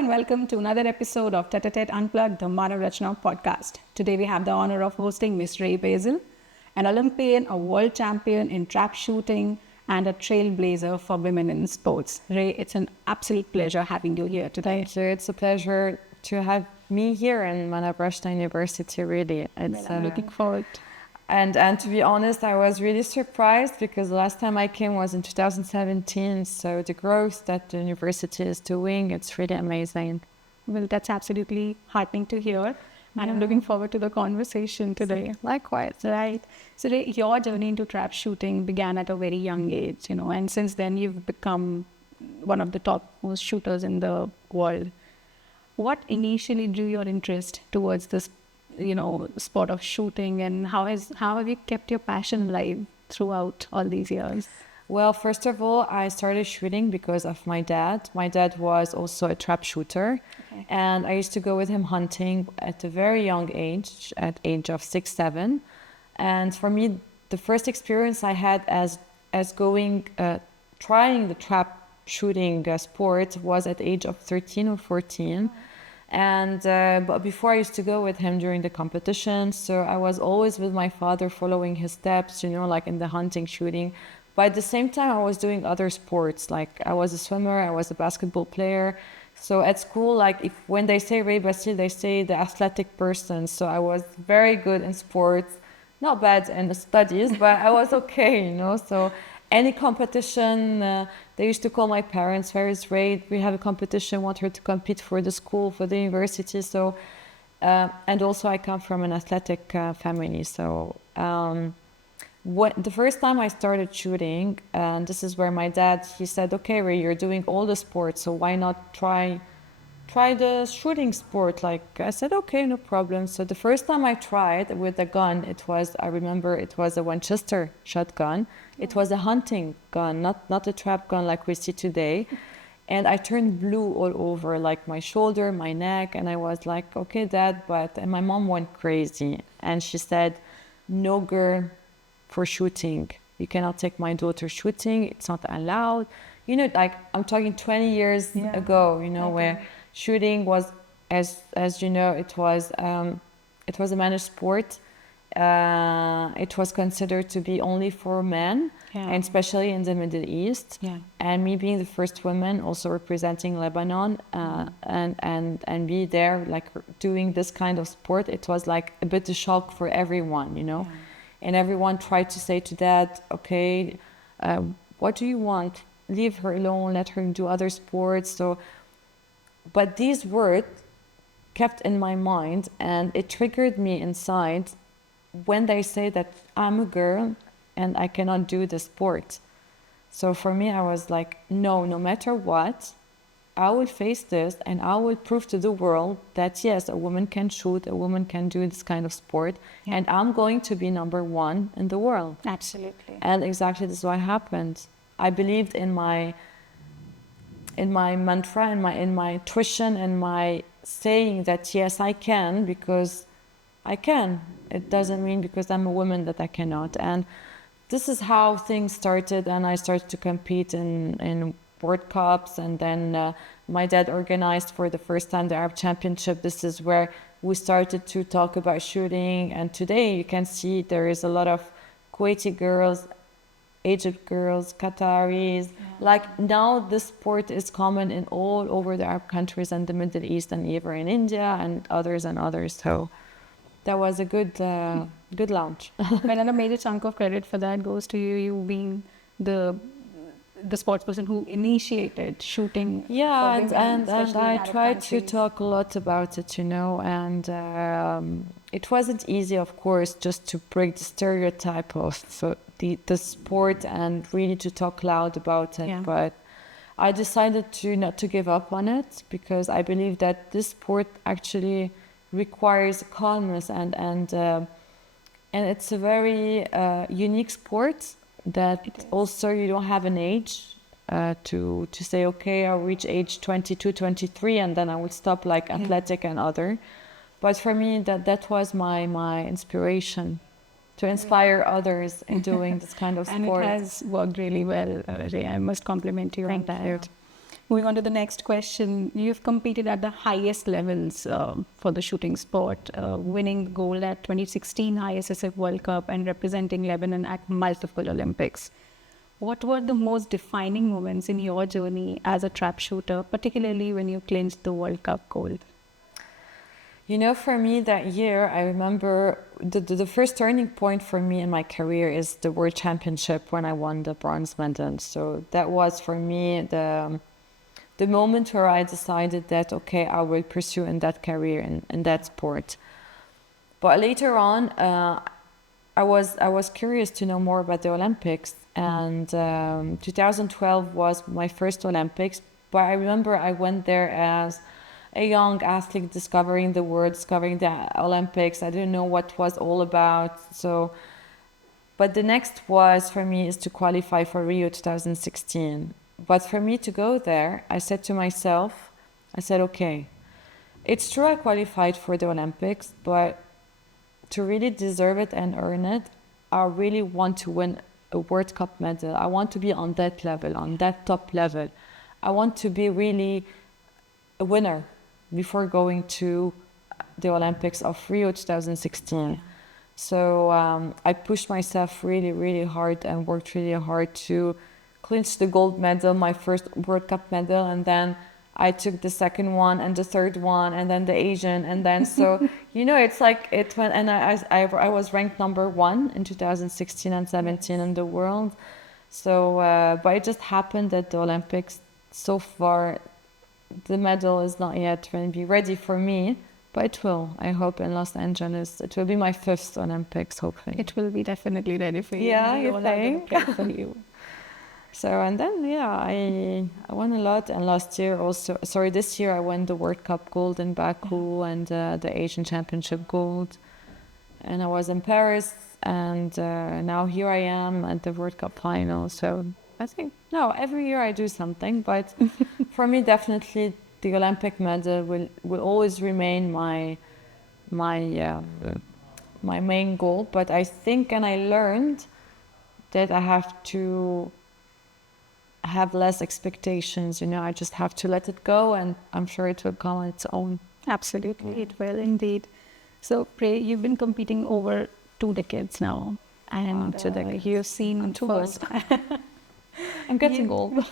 and welcome to another episode of Tête-à-Tête Unplugged, the Manav Rachna podcast. Today we have the honor of hosting Miss Ray Bassil, an Olympian, a world champion in trap shooting, and a trailblazer for women in sports. Ray, it's an absolute pleasure having you here today. Thank you. It's a pleasure to have me here in Manav Rachna University, really. I'm looking forward. And to be honest, I was really surprised because the last time I came was in 2017. So the growth that the university is doing, it's really amazing. Well, that's absolutely heartening to hear. And I'm looking forward to the conversation today. Likewise. Right. So Ray, your journey into trap shooting began at a very young age, and since then you've become one of the top most shooters in the world. What initially drew your interest towards this sport of shooting, and how have you kept your passion alive throughout all these years? Well, first of all, I started shooting because of my dad. My dad was also a trap shooter, and I used to go with him hunting at a very young age, at age of 6, 7. And for me, the first experience I had as trying the trap shooting sport was at the age of 13 or 14. And but before I used to go with him during the competition, so I was always with my father following his steps, like in the hunting, shooting. But at the same time, I was doing other sports, like I was a swimmer, I was a basketball player. So at school, like when they say Ray Bassil, they say the athletic person. So I was very good in sports, not bad in the studies, but I was okay, So any competition, they used to call my parents, where is Ray? We have a competition, want her to compete for the school, for the university. So, and also I come from an athletic family. So the first time I started shooting, and this is where my dad, he said, okay, Ray, you're doing all the sports, so why not try the shooting sport? Like I said, okay, no problem. So the first time I tried with a gun, I remember it was a Winchester shotgun. It was a hunting gun, not a trap gun like we see today. And I turned blue all over, like my shoulder, my neck. And I was like, okay, Dad, and my mom went crazy. And she said, no girl for shooting. You cannot take my daughter shooting. It's not allowed. Like I'm talking 20 years ago, where shooting was, as you know, it was a managed sport. It was considered to be only for men, and especially in the Middle East. And me being the first woman also representing Lebanon, and be there like doing this kind of sport, it was like a bit of shock for everyone, And everyone tried to say to Dad, okay, what do you want? Leave her alone, let her do other sports. But these words kept in my mind, and it triggered me inside when they say that I'm a girl and I cannot do the sport. So for me, I was like, no matter what, I will face this and I will prove to the world that yes, a woman can shoot, a woman can do this kind of sport, and I'm going to be number one in the world. Absolutely. And exactly this is what happened. I believed in my mantra, in my tuition, and my saying that yes, I can, because I can. It doesn't mean because I'm a woman that I cannot. And this is how things started, and I started to compete in World Cups, and then my dad organized for the first time the Arab Championship. This is where we started to talk about shooting, and today you can see there is a lot of Kuwaiti girls, Egypt girls, Qataris. Like now this sport is common in all over the Arab countries and the Middle East, and even in India and others. So that was a good launch. And a major chunk of credit for that goes to you being the sports person who initiated shooting. Yeah, and I tried to talk a lot about it, and it wasn't easy, of course, just to break the stereotype of the sport and really to talk loud about it. But I decided not to give up on it, because I believe that this sport actually requires calmness, and it's a very unique sport that also you don't have an age to say, okay, I'll reach age 22, 23, and then I will stop like athletic and other. But for me, that was my inspiration, to inspire others in doing this kind of sport. And it has worked really well, Ray. I must compliment you on that. Moving on to the next question. You've competed at the highest levels for the shooting sport, winning the gold at 2016 ISSF World Cup and representing Lebanon at multiple Olympics. What were the most defining moments in your journey as a trap shooter, particularly when you clinched the World Cup gold? You know, for me that year, I remember the first turning point for me in my career is the World Championship when I won the bronze medal. So that was for me the moment where I decided that, okay, I will pursue in that career, in that sport. But later on, I was curious to know more about the Olympics, and 2012 was my first Olympics. But I remember I went there as a young athlete discovering the world, discovering the Olympics. I didn't know what was all about. So, but the next was for me is to qualify for Rio 2016. But for me to go there, I said to myself, I said, okay, it's true I qualified for the Olympics, but to really deserve it and earn it, I really want to win a World Cup medal. I want to be on that level, on that top level. I want to be really a winner before going to the Olympics of Rio 2016. So I pushed myself really, really hard and worked really hard to clinch the gold medal, my first World Cup medal, and then I took the second one and the third one and then the Asian, and then so you know, it's like it went, and I was ranked #1 in 2016 and 17 in the world. So but it just happened that the Olympics so far, the medal is not yet going to be ready for me, but it will. I hope in Los Angeles. It will be my 5th Olympics, hopefully. It will be definitely ready for you. Yeah, We you all are gonna think? pray for you. So, and then, yeah, I won a lot. And this year I won the World Cup gold in Baku and the Asian Championship gold. And I was in Paris, and now here I am at the World Cup final. So I think, no, every year I do something, but for me, definitely the Olympic medal will always remain my main goal. But I think, and I learned that I have to have less expectations, you know, I just have to let it go, and I'm sure it will come on its own. Absolutely, it will indeed. So, Prey, you've been competing over 2 decades now, and 2 decades. you've seen I'm too first. I'm getting old.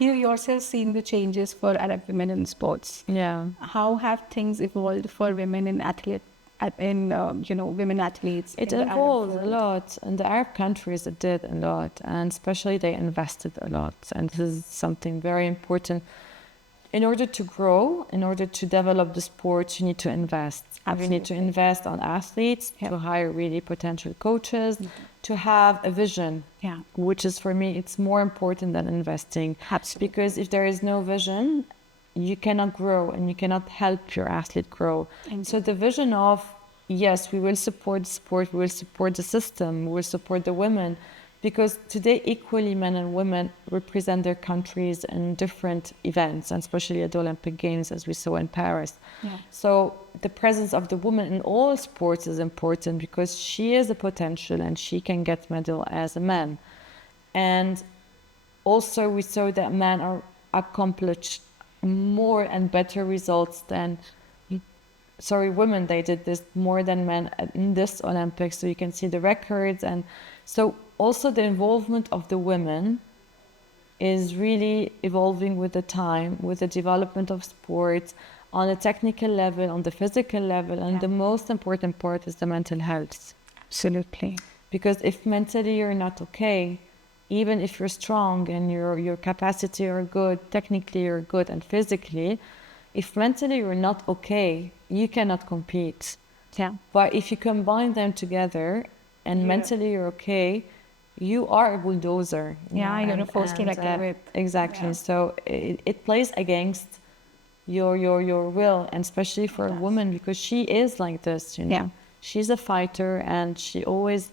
You yourself seen the changes for Arab women in sports. Yeah. How have things evolved for women in women athletes? It in the Arab evolved a world? lot. In the Arab countries, it did a lot. And especially they invested a lot. And this is something very important. In order to grow, in order to develop the sport, you need to invest. You need to invest on athletes, to hire really potential coaches, to have a vision, which is, for me, it's more important than investing. Absolutely. Because if there is no vision, you cannot grow and you cannot help your athlete grow. And so the vision of, yes, we will support the sport, we will support the system, we will support the women, because today equally men and women represent their countries in different events, and especially at the Olympic Games, as we saw in Paris. So the presence of the woman in all sports is important, because she has a potential and she can get medal as a man. And also we saw that men are accomplished more and better results than women. They did this more than men in this Olympics, so you can see the records. And so also the involvement of the women is really evolving with the time, with the development of sports on a technical level, on the physical level, and the most important part is the mental health. Absolutely. Because if mentally you're not okay, even if you're strong and your capacity are good, technically you're good, and physically, if mentally you're not okay, you cannot compete. But if you combine them together and mentally you're okay, you are a bulldozer. You're a force to reckon with. Exactly. So it plays against your will, and especially for a woman, because she is like this, you know. She's a fighter and she always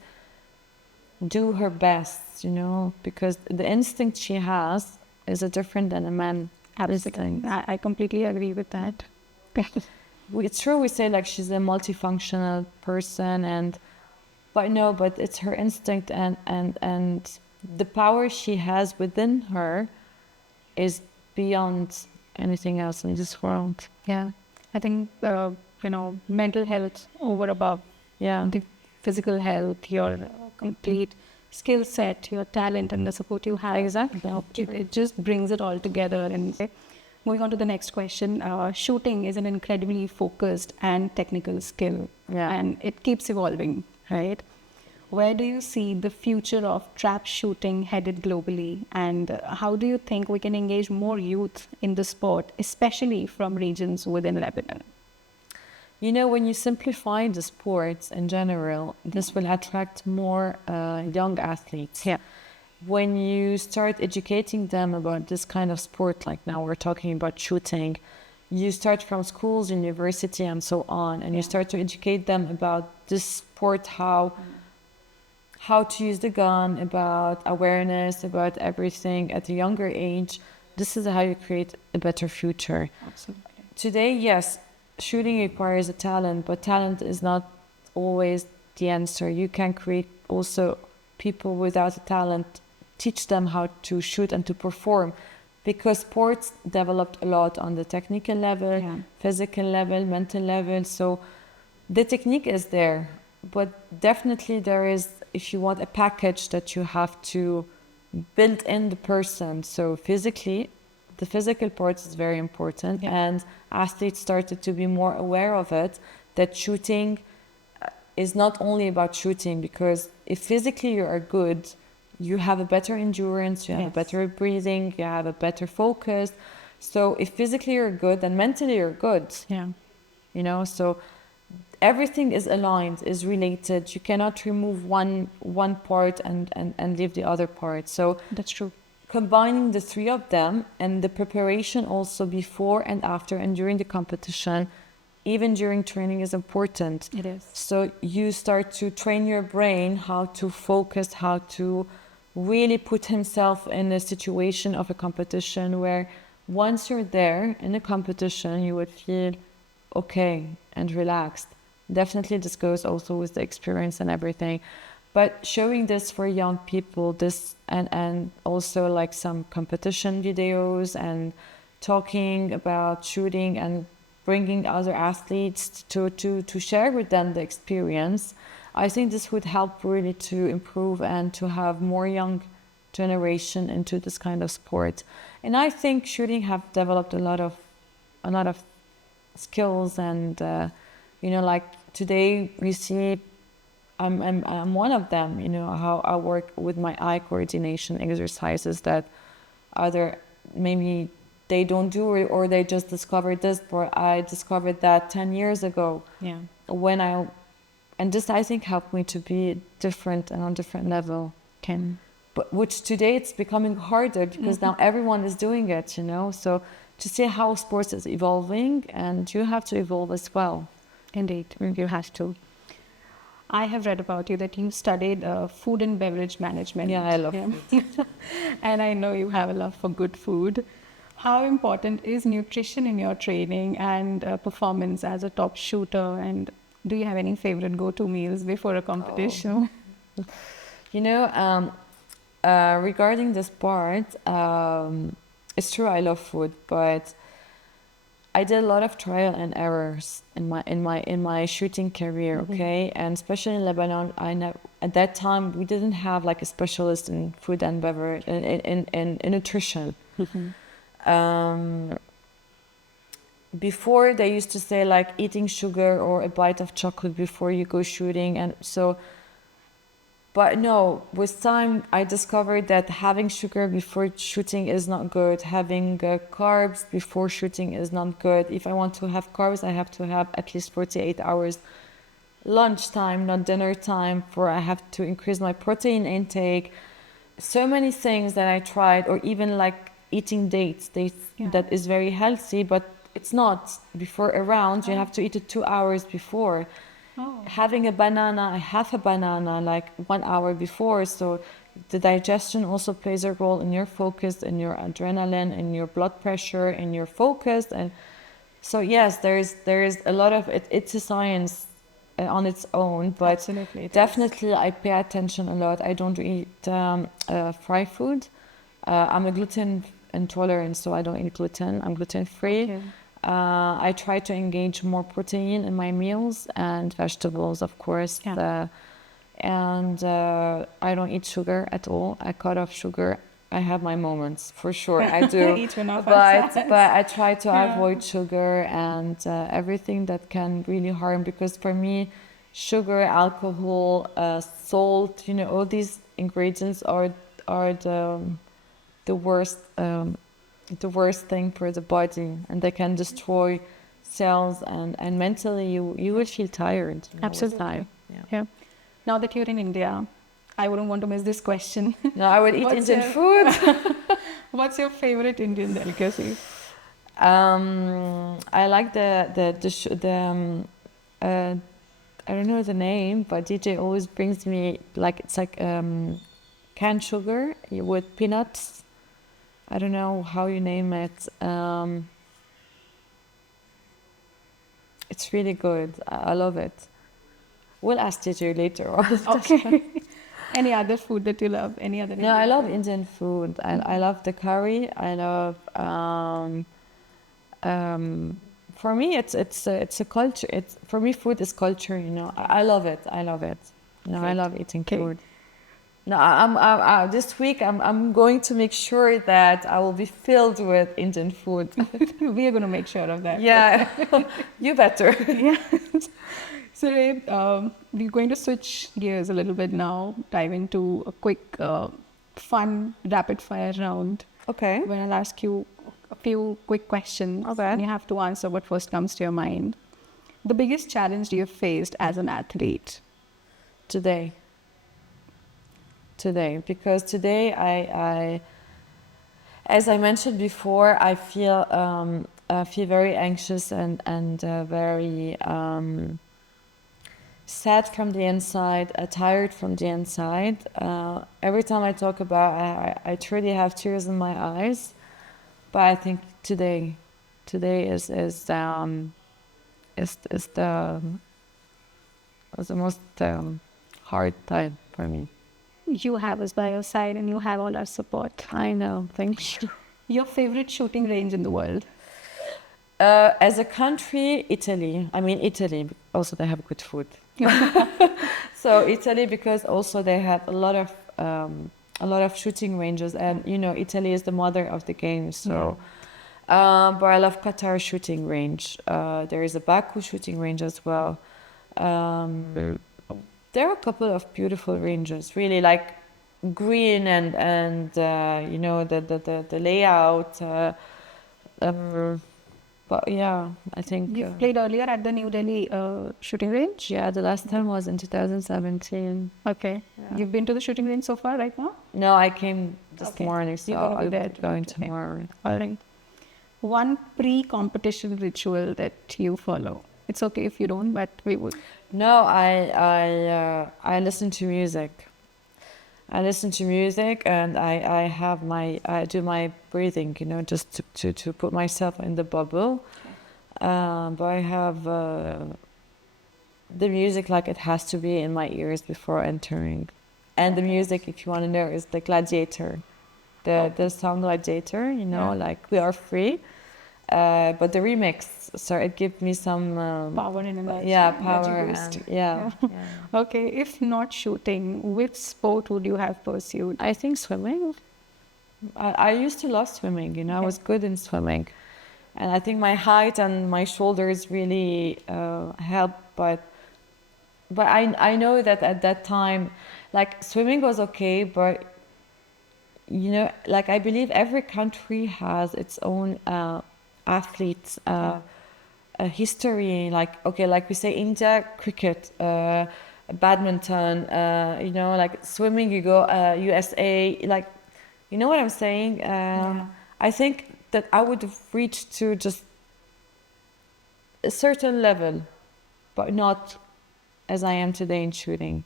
do her best, you know, because the instinct she has is different than a man. Absolutely. I completely agree with that. It's true we say like she's a multifunctional person, but it's her instinct, and the power she has within her is beyond anything else in this world. Yeah. I think, mental health over above Yeah. the physical health, your complete skill set, your talent, and the support you have. Exactly. It just brings it all together. And moving on to the next question, shooting is an incredibly focused and technical skill, and it keeps evolving, right? Where do you see the future of trap shooting headed globally, and how do you think we can engage more youth in the sport, especially from regions within Lebanon? You know, when you simplify the sports in general, this will attract more young athletes. Yeah. When you start educating them about this kind of sport, like now we're talking about shooting, you start from schools, university, and so on, and you start to educate them about this sport, how to use the gun, about awareness, about everything at a younger age. This is how you create a better future. Absolutely. Today, yes, shooting requires a talent, but talent is not always the answer. You can create also people without a talent, teach them how to shoot and to perform, because sports developed a lot on the technical level, physical level, mental level. So the technique is there, but definitely there is, if you want, a package that you have to build in the person. So physically, the physical part is very important, and athletes started to be more aware of it, that shooting is not only about shooting, because if physically you are good, you have a better endurance, you have a better breathing, you have a better focus. So if physically you're good, then mentally you're good. Yeah. You know, so everything is aligned, is related. You cannot remove one part and leave the other part. So That's true. combining the three of them, and the preparation also before and after and during the competition, even during training, is important. It is. So you start to train your brain how to focus, how to really put himself in a situation of a competition where once you're there in a competition, you would feel okay and relaxed. Definitely this goes also with the experience and everything. But showing this for young people, this and also like some competition videos and talking about shooting and bringing other athletes to share with them the experience, I think this would help really to improve and to have more young generation into this kind of sport. And I think shooting have developed a lot of skills, and like today we see I'm one of them, how I work with my eye coordination exercises that other maybe they don't do it, or they just discovered this, but I discovered that 10 years ago. Yeah. And this, I think, helped me to be different and on a different level. But which today it's becoming harder, because now everyone is doing it, So to see how sports is evolving, and you have to evolve as well. Indeed, you have to. I have read about you that you studied food and beverage management. Yeah, I love food. And I know you have a love for good food. How important is nutrition in your training and performance as a top shooter? And do you have any favorite go-to meals before a competition? Regarding this part, it's true I love food, but I did a lot of trial and errors in my shooting career, okay? And especially in Lebanon, at that time we didn't have like a specialist in food and beverage in nutrition. Before they used to say like eating sugar or a bite of chocolate before you go shooting, and so. But no, with time I discovered that having sugar before shooting is not good. Having carbs before shooting is not good. If I want to have carbs, I have to have at least 48 hours lunchtime, not dinner time, for I have to increase my protein intake. So many things that I tried, or even like eating dates that is very healthy, but it's not. Before a round, you have to eat it 2 hours before. Having a banana, half a banana, like 1 hour before. So the digestion also plays a role in your focus, in your adrenaline, in your blood pressure, in your focus. And so yes, there's a lot of it. It's a science on its own, but Absolutely, definitely I pay attention a lot. I don't eat fried food. I'm a gluten intolerant, so I don't eat gluten. I'm gluten-free. Okay. I try to engage more protein in my meals and vegetables, of course. Yeah. I don't eat sugar at all. I cut off sugar. I have my moments, for sure. I do. Each one of but us. but I try to avoid sugar and everything that can really harm, because for me, sugar, alcohol, salt, you know, all these ingredients are the worst thing for the body, and they can destroy cells, and mentally you will feel tired. You know, with Absolutely. time. Yeah. Now that you're in India, I wouldn't want to miss this question. No, I would eat What's Indian food. What's your favorite Indian delicacy? I like I don't know the name, but DJ always brings me, like, it's like canned sugar with peanuts. I don't know how you name it. It's really good. I love it. We'll ask DJ later on. Okay. Any other food that you love? Any other? No, I love Indian food. I love the curry. I love. For me, it's a culture. For me, food is culture. You know, I love it. I love it. You know, I love eating food. No, this week I'm going to make sure that I will be filled with Indian food. We are going to make sure of that. Yeah, you better. Yeah. So, we're going to switch gears a little bit now, dive into a quick, fun, rapid-fire round. Okay. Where I'll ask you a few quick questions. Okay. And you have to answer what first comes to your mind. The biggest challenge you have faced as an athlete? Today, because today I as I mentioned before, I feel very anxious and very sad from the inside, tired from the inside. Every time I talk about, I truly have tears in my eyes. But I think today is the most hard time for me. You have us by your side and you have all our support. I know, thank you. Your favorite shooting range in the world? As a country, Italy. I mean, Italy. Also, they have good food. So Italy, because also they have a lot of shooting ranges, and you know, Italy is the mother of the game. So, but I love Qatar shooting range. There is a Baku shooting range as well. There are a couple of beautiful ranges, really, like green and you know, the layout. But yeah, I think You played earlier at the New Delhi shooting range? yeah, the last time was in 2017. Okay. Yeah. You've been to the shooting range so far right now? No, I came this Okay. morning, so You're gonna be I'll there be going today. tomorrow. All right. One pre-competition ritual that you follow. It's okay if you don't, but we would. No, I listen to music. I listen to music, and I do my breathing, you know, just to put myself in the bubble. But I have the music, like, it has to be in my ears before entering. And the music, if you want to know, is the Gladiator, the song Gladiator, you know, like We Are Free. But the remix, so it gives me some Power and energy. yeah, power energy boost. and yeah. Okay, if not shooting, which sport would you have pursued? I think swimming. I used to love swimming, you know, I was good in swimming. And I think my height and my shoulders really helped, but I know that at that time, like, swimming was okay, but you know, like, I believe every country has its own athletes history, like, okay, like we say India, cricket, badminton, you know, like swimming, you go USA, like, you know what I'm saying? I think that I would have reached to just a certain level, but not as I am today in shooting.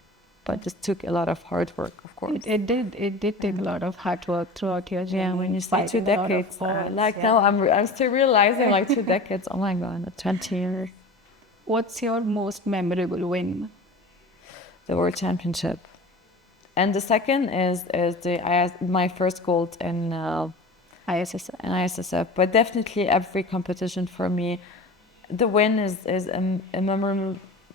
But just took a lot of hard work, of course. It did take a lot of hard work throughout your journey. Yeah, when you say 2 fighting a lot of decades, odds, like yeah. now I'm still realizing, like, 2 decades. Oh my God, 20 years. What's your most memorable win? The World Championship, and the second is I had my first gold in ISSF. and ISSF. But definitely every competition for me, the win is a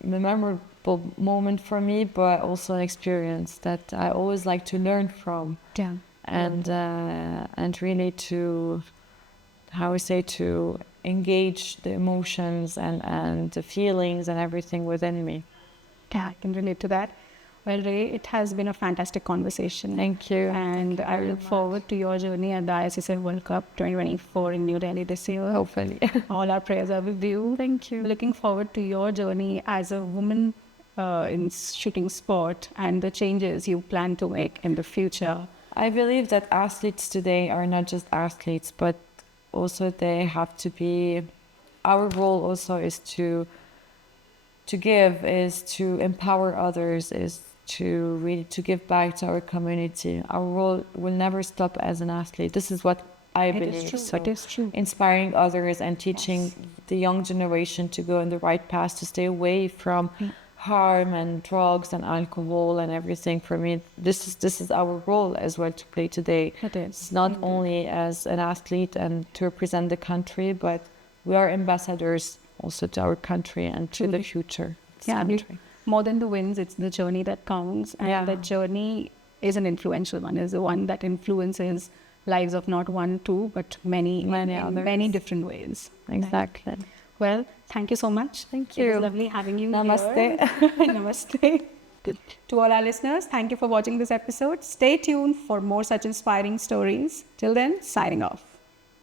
memorable moment for me, but also an experience that I always like to learn from. Yeah. And really to, how we say, to engage the emotions and the feelings and everything within me. Yeah, I can relate to that. Well, Ray, it has been a fantastic conversation. Thank you. And I look forward to your journey at the ISSF World Cup 2024 in New Delhi this year. Hopefully. All our prayers are with you. Thank you. Looking forward to your journey as a woman in shooting sport and the changes you plan to make in the future. I believe that athletes today are not just athletes, but also they have to be, our role also is to give, is to empower others, is to really to give back to our community. Our role will never stop as an athlete. This is what I believe. It is true. Inspiring others and teaching the young generation to go in the right path, to stay away from harm and drugs and alcohol and everything. For me, this is our role as well to play today. It is. It's not only as an athlete and to represent the country, but we are ambassadors also to our country and to the future. More than the wins, it's the journey that counts. And that journey is an influential one, is the one that influences lives of not one, two, but many others. Many different ways. Exactly. Well, thank you so much. Thank you. It was lovely having you Namaste. here. Namaste. To all our listeners, thank you for watching this episode. Stay tuned for more such inspiring stories. Till then, signing off.